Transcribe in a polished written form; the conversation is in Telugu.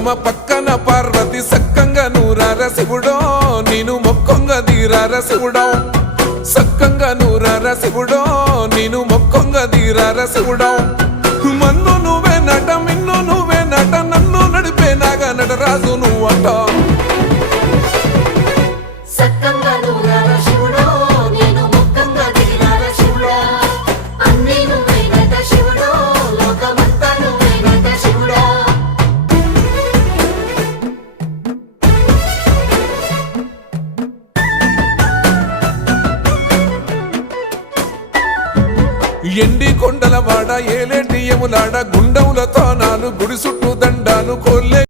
పోచమ్మ పక్కన పార్వతి సక్కంగా నూరార శివుడో నేను మొక్కంగా తీరార శివుడో సక్కంగా నూరార శివుడో నేను మొక్కంగా తీరార శివుడో మన్ను నువ్వే నట మిన్ను నువ్వే నట నన్ను నడిపే నాగా నటరాజు నువ్వట ఎండి కొండల వాడ ఏలేటి యములాడ గుండములతో నాలు గుడి చుట్టూ